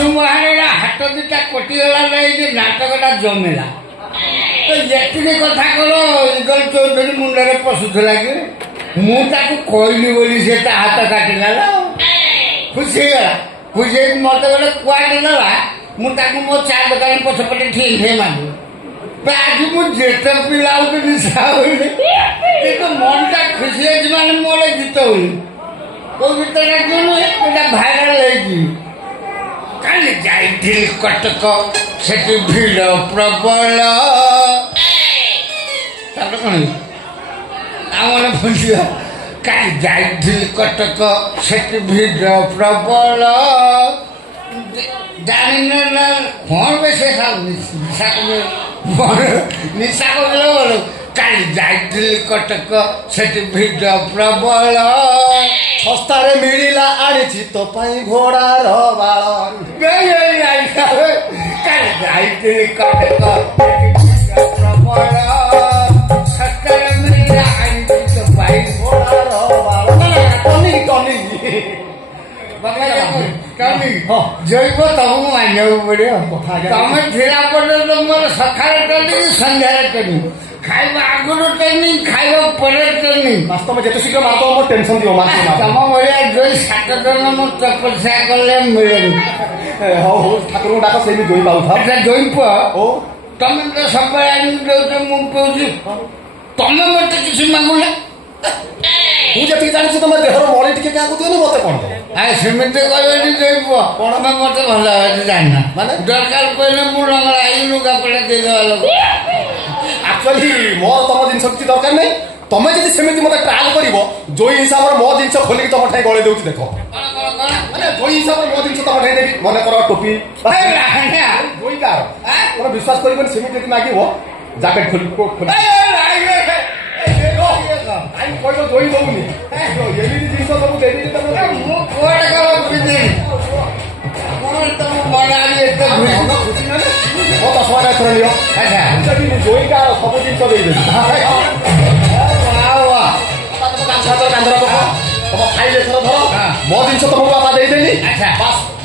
ସୁମହାରର ହାତ ଦିଟା କଟିଗଲା ନାହିଁ ନାଟକଟା ଜମିଲା ତ ଯେତିକି କଥା କଲ ଇଗଲ ଚୌଧୁରୀ ମୁଣ୍ଡରେ ପଶୁଥିଲା କି ମୁଁ ତାକୁ କହିଲି ବୋଲି ସେ ତା ହାତ କାଟିଲା ଖୁସି ହେଇଗଲା ଖୁସି ହେଇକି ମତେ ଗୋଟେ କୁଆଡ଼େ ଦେଲା ମୁଁ ତାକୁ ମୋ ଚା ଦୋକାନ ପଛପଟେ ଠିଏ ମାଗି ଆଜି ମୁଁ ଯେତେ ପିଲା ନିଶା ହଉନି କିନ୍ତୁ ମନଟା ଖୁସି ହେଇଛି ମାନେ ମୁଁ ଗୋଟେ ଗୀତ ହଉନି କୋଉ ଗୀତଟା କିଣୁ ଏଇଟା ଭାଇରାଲ ହେଇଛି କାଲି ଯାଇଥିଲି କଟକ ସେଠି ଭିଡ଼ ପ୍ରବଳ ତାପରେ କଣ ଆମର ବୁଝିବା କାଲି ଯାଇଥିଲି କଟକ ସେଠି ଭିଡ଼ ପ୍ରବଳ ଜାଣିନ ନା କଣ ବେଶୀ ନିଶା କମିଲ କାଲି ଯାଇଥିଲି କଟକ ସେଠି ଭିଡ଼ ପ୍ରବଳ ଶସ୍ତାରେ ମିଳିଲା ଆଣିଛି ତୋ ପାଇଁ ଘୋଡ଼ାର ବାଳ କାଲି ଯାଇଥିଲି କଟକ ପ୍ରବଳ ଶସ୍ତାରେ ମିଳିଲା ଆଣିଛି ତୋ ପାଇଁ ଘୋଡ଼ାର ବାଳ ଜୈବ ତମକୁ ମାନିବାକୁ ପଡିବ ତମେ ଥିଲା ପର୍ଯ୍ୟନ୍ତ ମୋର ସକାଳେ ଟ୍ରେନିଂ ସନ୍ଧ୍ୟାରେ ଟ୍ରେନିଂ ଖାଇବା ଆଗରୁ ଟ୍ରେନିଂ ଖାଇବା ପରେ ଟ୍ରେନିଂ ତମେ ଯେତେ ଶୀଘ୍ର ମାର ମୋର ଟେନସନ ଦିଅ ତମ ଭଳିଆ ଦୁଇ 7 ଜଣ ମୁଁ ତପସ୍ୟା କଲେ ମିଳେନି ହଉ ହଉ ଠାକୁରଙ୍କୁ ଡାକ ସେମିତି ଦୋଇ ପାଉଥାଉ ଦୋଇ ପୁଅ ତମେ ତ ସବୁବେଳେ ଆଣିକି ଦଉଛ ମୁଁ କହୁଛି ତମେ ମତେ କିଛି ମାଗୁନା ମୁଁ ଯେତିକି ଜାଣିଛି ତମେ ଦେହର ମଳି ଟିକେ କାହାକୁ ଦିଅନି ମତେ କଣ ସେମିତି କହିବେନି ଦେଇ ପୁଅ କଣ ମତେ ଭଲ ଭାବରେ ଜାଣିନା ମାନେ ଦରକାର କହିଲେ ମୁଁ ଲଙ୍ଗଳା ହେଇକି ଲୁଗା ପଟା ଦେଇଦେବା ଲୋକ ଆକ୍ଚୁଆଲି ମୋର ତମ ଜିନିଷ କିଛି ଦରକାର ନାହିଁ ତମେ ଯଦି ସେମିତି ମତେ ଟ୍ରାଏଲ କରିବ ଯୋଉ ହିସାବରେ ମୋ ଜିନିଷ ଖୋଲିକି ତମ ଠାଇ ଗଳେଇ ଦଉଛି ଦେଖ ମାନେ ଯୋଉ ହିସାବରେ ମୋ ଜିନିଷ ତମ ଠାଇ ଦେବି ମନେକର ଟୋପି ତମେ ବିଶ୍ୱାସ କରିବନି ସେମିତି ଯଦି ମାଗିବ ଜ୍ୟାକେଟ ଖୋଲି କହିବ ଦୋଇ ଦଉନି ଏମିତି ଜିନିଷ ସବୁ ଦେବି ମୁଁ କୁଆଡେ ମୋ ଦଶଟା ଏଥର ନିଅ ଜୋଇକା ସବୁ ଜିନିଷ ଦେଇଦେବି କାନ୍ଧର ତମ ଖାଇଲେ ଏଥର ଧର ମୋ ଜିନିଷ ତମକୁ ବାପା ଦେଇଦେଲି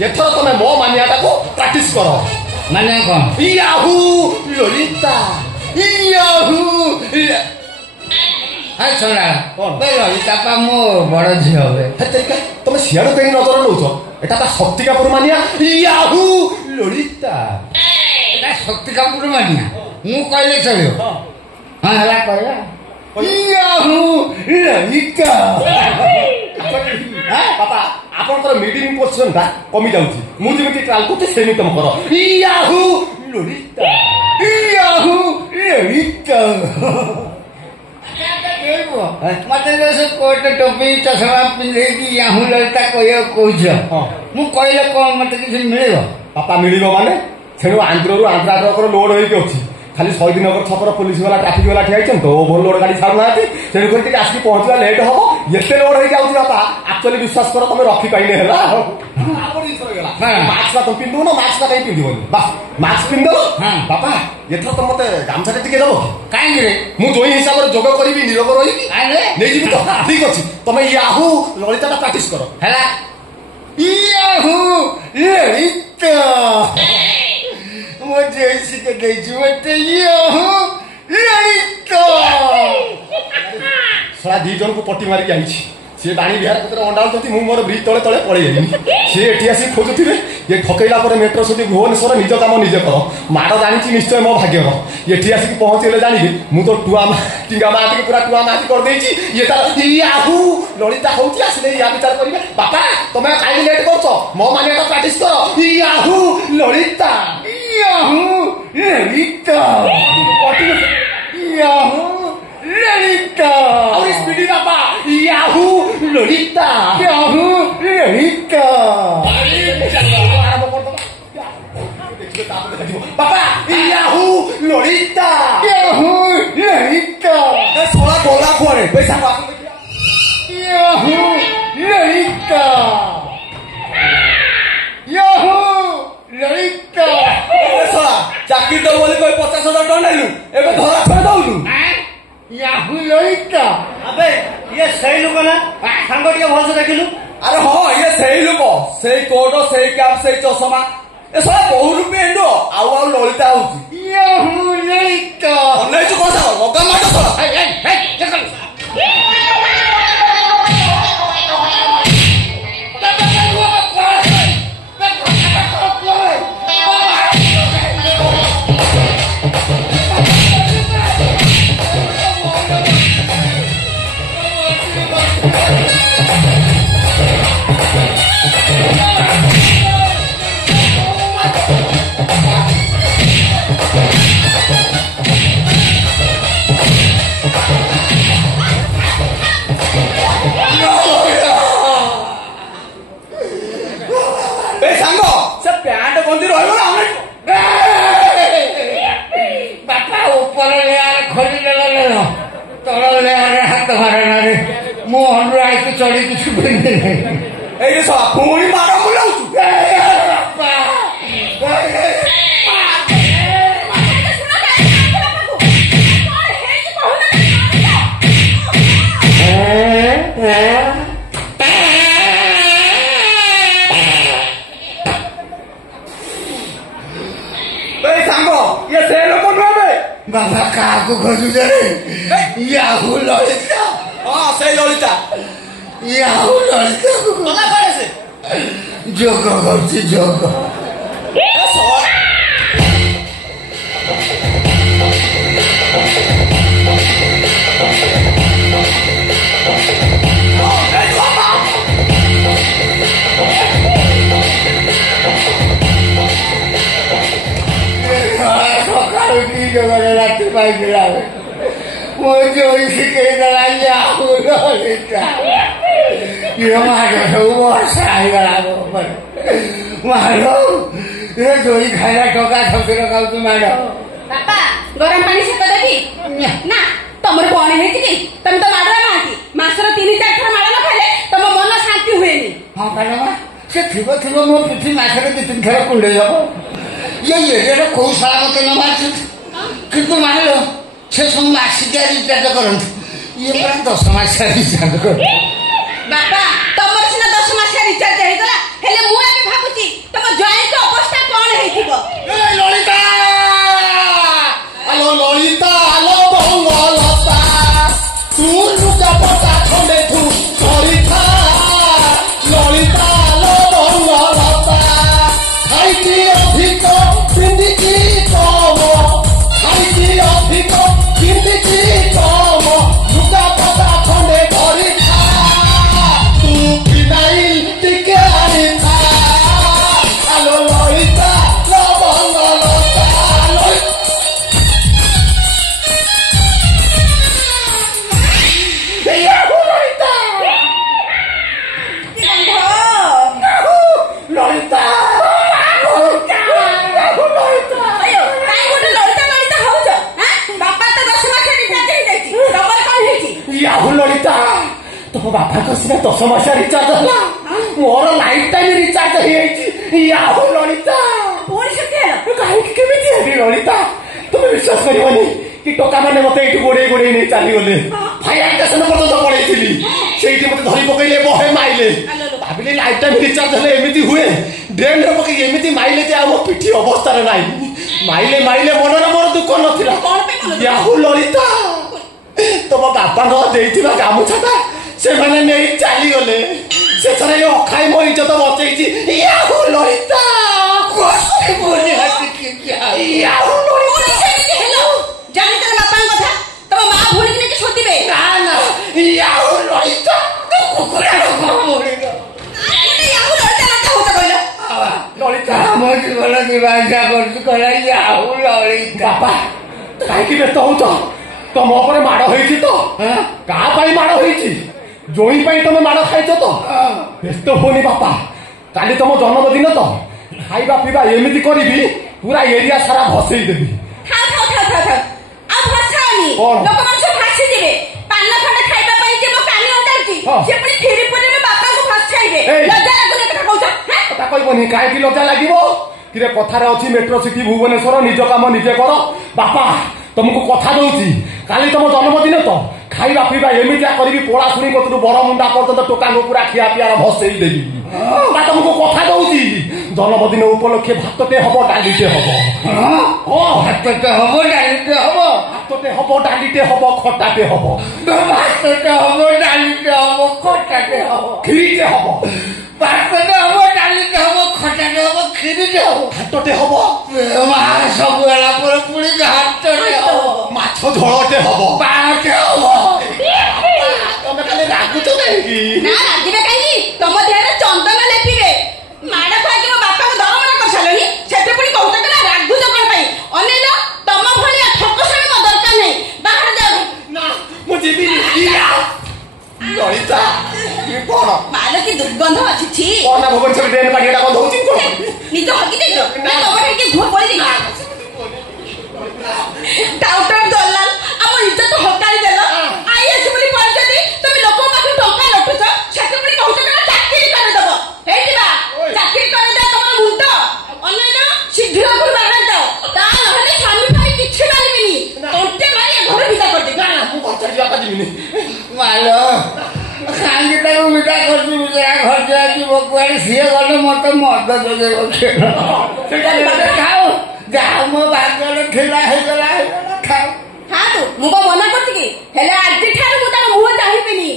ଏଥର ତମେ ମୋ ମାନିଆଟାକୁ ପ୍ରାକ୍ଟିସ କର ମାନେ କଣ ଇୟାହୁ ଲଳିତା ଇୟାହୁ ଲଳିତା ମୋ ବଡ ଝିଅ ହୁଏ ତମେ ସିଆଡୁ କାହିଁକି ନଜର ନଉଛ ଏଟା ତା ଶକ୍ତି କାପୁର ମାନିଆ ଇୟାହୁ ଲଳିତା ଏଟା ଶକ୍ତି କାପୁର ମାନିଆ ମୁଁ କହିଲେ ଚଳିବ ହଁ ହେଲା କହିବା ବାପା ଆପଣଙ୍କର ମିଡିଂ ପୋଜିସନ ଟା କମି ଯାଉଛି ମୁଁ ଯେମିତି ଟ୍ରାଏଲ କରୁଛି ସେମିତି ତମ କର ଇୟାହୁ ଲଳିତା ଇୟାହୁ ଲଳିତା ମତେ କୋଟ ଟୋପି ଚଷମା ପିନ୍ଧେଇକି ୟାହୁ ଲଳିତା କହିବାକୁ କହୁଛ ମୁଁ କହିଲେ କଣ ମତେ କିଛି ମିଳିବ ବାପା ମିଳିବ ମାନେ ସେଣୁ ଆନ୍ଧ୍ରରୁ ଆନ୍ଧ୍ରା ଟ୍ରକର ଲୋଡ ହେଇକି ଅଛି ଖାଲି ଶହୀଦନଗର ଛକର ପୋଲିସ ବାଲା ଟ୍ରାଫିକ ବାଲା ଠିଆ ହେଇଛନ୍ତି ତ ଓଭର ଲୋଡ ଗାଡି ଛାଡୁନାହାନ୍ତି ତେଣୁ କରି ଟିକେ ଆସିକି ପହଞ୍ଚିବା ଲେଟ୍ ହବ ଏତେ ଲୋଡ ହେଇକି ଯାଉଛି ବାପା ଆକ୍ଚୁଆଲି ବିଶ୍ୱାସ କର ତମେ ରଖିପାଇଲେ ହେଲା ମାସ୍କ ତମେ ପିନ୍ଧୁନ ମାସ୍କ କାହିଁ ପିନ୍ଧିବନି ବାସ୍ ମାସ୍କ ପିନ୍ଧିଦେଲ ବାପା ଏଥର ତ ମତେ ଗାମୁଛାଟା ଟିକେ ଦବ କାହିଁକି ମୁଁ ଯୋଉ ହିସାବରେ ଯୋଗ କରିବି ନିରୋଗ ରହିବି ନେଇଯିବି ତ ଠିକ ଅଛି ତମେ ୟାହୁ ଲଳିତାଟା ପ୍ରାକ୍ଟିସ କର ହେଲା ୟାହୁ ଲଳିତା ମୋ ଜୟଶ୍ରୀকে ଦେଇଛୁ ମତେ ୟାହୁ ଲଳିତା ଶଳା 2 ଜଣଙ୍କୁ ପଟି ମାରିକି ଆଇଛି ସିଏ ବାଣୀ ବିହାର ଭିତରେ ଅଣ୍ଡାଳୁଛନ୍ତି ମୁଁ ମୋର ବ୍ରିଜ ତଳେ ତଳେ ପଳେଇ ଯାଇନି ସିଏ ଏଠି ଆସି ଖୋଜୁଥିବେ ଇଏ ଠକେଇଲା ପରେ ମେଟ୍ରୋ ସିଟି ଭୁବନେଶ୍ୱର ନିଜ କାମ ନିଜେ କର ମାଡ଼ ଜାଣିଛି ନିଶ୍ଚୟ ମୋ ଭାଗ୍ୟର ଏଠି ଆସିକି ପହଞ୍ଚିଲେ ଜାଣିବି ମୁଁ ତ ଟିଙ୍ଗା ମାଟିକି ପୁରା ଟୁଆ ମାଟି କରିଦେଇଛି ଇଏ ତାର ୟାହୁ ଲଳିତା ହଉଛି ଆସିଲେ ୟା ବିଚାର କରିବେ ବାପା ତମେ କାହିଁକି ଲେଟ୍ କରୁଛ ମୋ ମାନିଆଟା ପ୍ରାକ୍ଟିସ କର ୟାହୁ ଲଳିତା ୟାହୁ ଲଳିତା ୟାହୁ ଲଳିତା ଆହୁରି ସ୍ପିଡି ବାପା ୟାହୁ ଲଳିତା ୟାହୁ ଲଳିତା ବାପା ୟାହୁ ଲଳିତା ୟାହୁ ଲଳିତା ଶଳା ଗଲା କୁଆଡେ ପଇସା ୟାହୁ ଲଳିତା ୟାହୁ ଲଳିତା ଶଳା ଚାକିରି ଦବ ବୋଲି କହି 50,000 ଟଙ୍କା ନେଲୁ ଏବେ ଧରା ଛାଡ଼ି ଦଉଛୁ ୟାହୁ ଲଳିତା ଆବେ ଇଏ ସେଇ ଲୋକ ନା ସାଙ୍ଗ ଟିକେ ଭଲସେ ଦେଖିଲୁ ଆରେ ହଁ ଇଏ ସେଇ ଲୋକ ସେଇ କୋଟ ସେଇ କ୍ୟାପ୍ ସେଇ ଚଷମା ଏ ଶଳା ବହୁ ରୂପେ ଏଣ୍ଡ ଆଉ ଆଉ ଲଳିତା ହଉଛି ଅନେଇଛୁ କଥା ଲଗା ମାଟ ଶଳା ବାପା ଉପର ଲେୟାର ଖୋଲିଦେଲା ତଳ ଲେୟାରରେ ହାତ ମାରଣାରେ ମୁଁ ଅଣ୍ଡୁ ଆଇକି ଚଢି କିଛି ବୁଝି ନାହିଁ ଏଇ ପୁଣି ମାର ବୁଲାଉଛୁ ବାପା ବାବା କାହାକୁ ଖୋଜୁଛେ ୟାହୁ ଲଳିତା ହଁ ସେଇ ଲଳିତା ୟାହୁ ଲଳିତା ଯୋଗ କରୁଛି ଯୋଗ ରାତି ପାଇଥିଲା ମୋ ଜୋଇ ଶିଖେଇଦେଲା ୟାହୁ ଲଳିତା ମାଡ଼ ସବୁ ବର୍ଷା ହେଇଗଲା ମୋ ଉପରେ ମାଡ଼ ଜୋଇ ଖାଇଲା ଟଙ୍କା ଠକିର ଖାଉଛୁ ମାଡ଼ ବାପା ଗରମ ପାଣି ସେକ ଦେବି ନା ତମର କଣ ହେଇଛି କି ତମେ ତ ମାଡ଼ ନାହାନ୍ତି ମାସର 3-4 ଥର ମାଡ଼ ନ ଖାଇଲେ ତମ ମନ ଶାନ୍ତି ହୁଏନି ହଁ କାରଣ ସେ ଥିବ ମୋ ପିଠି ମାସରେ 2-3 ଥର କୁଣ୍ଡେଇ ହବ ଇଏ ଏରିଆରେ କୋଉ ଶାଳା ମତେ ନ ମାରୁଛନ୍ତି କିନ୍ତୁ ମାରିଲ ସେ ସବୁ ମାସିକିଆ ରିଚାର୍ଜ କରନ୍ତି ଇଏ ପୁରା 10 ମାସିଆ ରିଚାର୍ଜ କରନ୍ତି ବାପା ତମର ସିନା 10 ମାସିଆ ରିଚାର୍ଜ ହେଇଗଲା ହେଲେ ମୁଁ ଏବେ ଭାବୁଛି ତମ ଜୟଙ୍କ ଅବସ୍ଥା କଣ ହେଇଥିବ ଲଳିତା ଆଲୋ ଲଳିତା ଆଲୋ ବଙ୍ଗଲତା ତୁ ଲୁଗାପଟା ଖଣ୍ଡେ ତୁ ଧରିଥା ଲଳିତା ଆଲୋ ବଙ୍ଗଲତା ଖାଇକି ଅଧିକ ପିନ୍ଧିକି କମ ଖାଇକି ଅଧିକ ପିନ୍ଧିକି କମ ଲୁଗାପଟା ଖଣ୍ଡେ ଧରିଥା ତୁ ଫିନାଇଲ ଟିକେ ଆଣିଥା ଆଲୋ ଲଳିତା ଲୋ ବଙ୍ଗଲତା ଲଳିତା ୟାହୁ ଲଳିତା ତମ ବାପାଙ୍କ ସିନା 10 ମାସିଆ ରିଚାର୍ଜ ହେଲା ମୋର ଲାଇଫ ଟାଇମ ରିଚାର୍ଜ ହେଇଯାଇଛି ୟାହୁ ଲଳିତା କାହିଁକି କେମିତି ହେବି ଲଳିତା ତମେ ବିଶ୍ୱାସ କରିବନି କି ଟୋକା ମାନେ ମତେ ଏଇଠି ଗୋଡେଇ ଗୋଡେଇ ନେଇ ଚାଲିଗଲେ ଫାୟାର ଷ୍ଟେସନ ପର୍ଯ୍ୟନ୍ତ ପଳେଇଥିଲି ସେଇଠି ମତେ ଧରି ପକେଇଲେ ବହେ ମାଇଲେ ଭାବିଲି ଲାଇଫ ଟାଇମ ରିଚାର୍ଜ ହେଲେ ଏମିତି ହୁଏ ଡ୍ରେନରେ ପକେଇ ଏମିତି ମାଇଲେ ଯେ ଆଉ ମୋ ପିଠି ଅବସ୍ଥାରେ ନାହିଁ ମାଇଲେ ମାଇଲେ ମନରେ ମୋର ଦୁଃଖ ନଥିଲା ୟାହୁ ଲଳିତା ତମ ବାପାଙ୍କ ଦେଇଥିବା ଗାମୁଛାଟା ସେମାନେ ନେଇ ଚାଲିଗଲେ ଶେଷରେ ଅଖାଇ ମୋ ଇଜ୍ଜତ ବଞ୍ଚେଇଛି ୟାହୁ ଲଳିତା ଜାଣିଛ ବାପାଙ୍କ କଥା ତମ ମା ଭଉଣୀ ନେଇକି ଶୋଧିବେ ଲଳିତା ମୋ ଜୀବନ ଦିବାସା କରୁଛୁ କହିଲା ୟାହୁ ଲଳିତା ବାପା କାହିଁକି ବ୍ୟସ୍ତ ହଉଛ ତମ ଉପରେ ମାଡ଼ ହେଇଛି ତ କାହା ପାଇଁ ମାଡ଼ ହେଇଛି ଜୋଇଁ ପାଇଁ ତମେ ମାଡ଼ ଖାଇଛ ତ ବ୍ୟସ୍ତ ହୁଅନି ବାପା କାଲି ତମ ଜନ୍ମଦିନ ତ ଖାଇବା ପିଇବା ଏମିତି କରିବି ପୁରା ଏରିଆ ସାରା ଭସେଇ ଦେବି ଲୋକମାନେ ସବୁ ଭାସିଯିବେ ପାନ ଖଣ୍ଡେ ଖାଇବା ପାଇଁ ଯେ ମୋ କାନି ଅଣ୍ଡାଉଛି ସେ ପୁଣି ଫେରି ପୁଣି ବାପାଙ୍କୁ ଭାସାଇବେ ଲଜ୍ଜା ଲାଗୁନି କଥା କହୁଛ କଥା କହିବନି କାହିଁକି ଲଜ୍ଜା ଲାଗିବ କିରେ କଥାରେ ଅଛି ମେଟ୍ରୋ ସିଟି ଭୁବନେଶ୍ୱର ନିଜ କାମ ନିଜେ କର ବାପା ତମକୁ କଥା ଦଉଛି କାଲି ତମ ଜନ୍ମଦିନ ତ ଖାଇବା ପିଇବା ଏମିତିଆ କରିବି ପୋଳା ଶୁଣି କତରୁ ବଡ ମୁଣ୍ଡା ପର୍ଯ୍ୟନ୍ତ ଟୋକାଙ୍କୁ ପୁରା ଖିଆ ପିଆର ଭସେଇ ଦେବି ତମକୁ କଥା ଦଉଛି জন্মদিন উপলক্ষে ভাততে হব ডালিতে হব ভাততে হব ডালিতে হব ভাততে হব ডালিতে হব খটাতে হব ভাততে হব ডালিতে হব খটাতে হব খিরিতে হব ভাততে হব ডালিতে হব খটাতে হব খিরিতে হব ভাততে হব মা ସବୁ ହେଲା ପରେ ପୁଣି ଘାଟରେ ହବ মাছ ঝোলতে হব ପାହାଟେ ହବ ତମେ ଖାଲି ରାଗୁଛ କାହିଁକି ନା ରାଗିବେ କାହିଁକି ତମ ଦେହରେ ଚନ୍ଦନ ଲେପିବେ ମାଡ ଖାଇକି ମୋ ବାପାକୁ ଦରମଣା କରିସାରିଲଣି ସେଠି ପୁଣି କହୁଛ ନା ରାଗୁଛ କଣ ପାଇଁ ଅନେଇଲ ତମ ଭଳିଆ ଠକସାଣି ମୋ ଦରକାର ନାହିଁ ବାହାର ଯାଅ ନା ମୁଁ ଯିବିନି ଲଳିତା କଣ ମାଲ କି ଦୁର୍ଗନ୍ଧ ଅଛି ଛି କଣ ଭୁବନେଶ୍ୱର ଡ୍ରେନ୍ ପାଣି ଏଟା ବନ୍ଧ ହଉଛି କଣ ନିଜ ହକି ଦେଇଛ ନା ତମର କି ଘୁଅ ପଡି ଦେଇଛ ଟାଉଟର ଦଲାଲ ଆମ ଇଜ୍ଜତ ହକାରି ଦେଲ ଆଇଏସ୍ ବୋଲି ପରିଚୟ ତମେ ଲୋକଙ୍କ ପାଖରୁ ଟଙ୍କା ଲଟୁଛ ସେଠି ପୁଣି କହୁଛ ନା ଚାକିରି କରିଦବ ହେଇଯିବା ଚାକିରି କରିଦେବ ତମର ମୁଣ୍ଡ ଅନେଇଲ ଶୀଘ୍ର ଘରୁ ବାହାର ଯାଅ ତା ନହେଲେ ସ୍ୱାମୀ ଭାଇ କିଛି ମାରିବିନି ତଣ୍ଟେ ମାରି ଘର ଭିତରେ କରିଦେବି ନା ମୁଁ ପଚାରି ଯିବା ଯିବିନି ମାଲୋ କାହିଁକି ତାକୁ ବିଦା କରୁଛୁ ବିଚରା ଖର୍ଚ୍ଚ ଯିବ କୁଆଡେ ସିଏ ଗଲେ ମତେ ମଦ ଯୋଗେଇବ ସେଟା ଖାଉ ଯାହା ମୋ ଭାଗ୍ୟରେ ଥିଲା ହେଇଗଲା ହେଇଗଲା ଖାଉ ଖାଆନ୍ତୁ ମୁଁ କଣ ମନା କରୁଛି କି ହେଲେ ଆଜିଠାରୁ ମୁଁ ତାର ମୁହଁ ଚାହିଁବିନି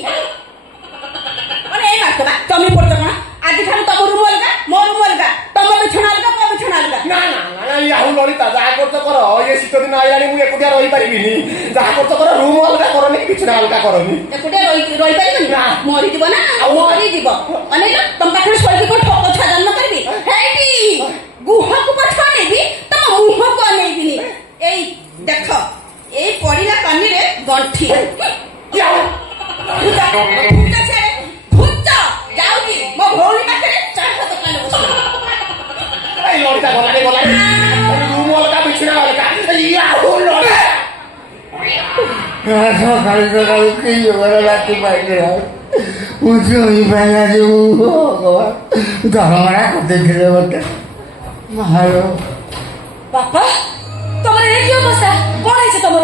ଏଇ ମାସ ବା ତମେ ପଡୁଛ କଣ ଆଜିଠାରୁ ତମ ରୁମ ଅଲଗା ମୋ ରୁମ ଅଲଗା ତମ ବିଛଣା ଅଲଗା ମୋ ବିଛଣା ଅଲଗା ନା ନା ନା ଆଉ ଲଳିତା ଯାହା କରୁଛ କର ଏ ଶୀତ ଦିନ ଆଇଲାଣି ମୁଁ ଏକୁଟିଆ ରହିପାରିବିନି ଯାହା କରୁଛ କର ରୁମ ଅଲଗା କରନି ବିଛଣା ଅଲଗା କରନି ଏକୁଟିଆ ରହିପାରିବନି ମରିଯିବ ନା ମରିଯିବ ଅନେଇଲ ତମ ପାଖରେ ଶୋଇକି କଣ ଠକ ଛୁଆ ଜନ୍ମ କରିବି ହେଇଟି ଗୁହକୁ ପଛ ନେବି ତମ ମୁହଁକୁ ଅନେଇବିନି ଏଇ ଦେଖ ଏଇ ପଡିଲା କନିରେ ଗଣ୍ଠି ଯାଉଛି ମୋ ଭଉଣୀ ପାଖରେ ଚାହା ଦୋକାନ ବସିବ ଲଳିତା ଗଲାଣି ଗଲାଣି ରୁମ ଅଲଗା ବିଛଣା ଅଲଗା ସକାଳୁ ସକାଳୁ କି ଯୋଗର ରାତି ପାଇଲେ ଆଉ ମୁଁ ଶୋଇପାରିଲା ଯୋଉ ଦରମଣା କରିଦେଇଥିଲେ ମତେ ମାଲୋ ବାପା ତମର ଏ କି ଅବସ୍ଥା କଣ ହେଇଛି ତମର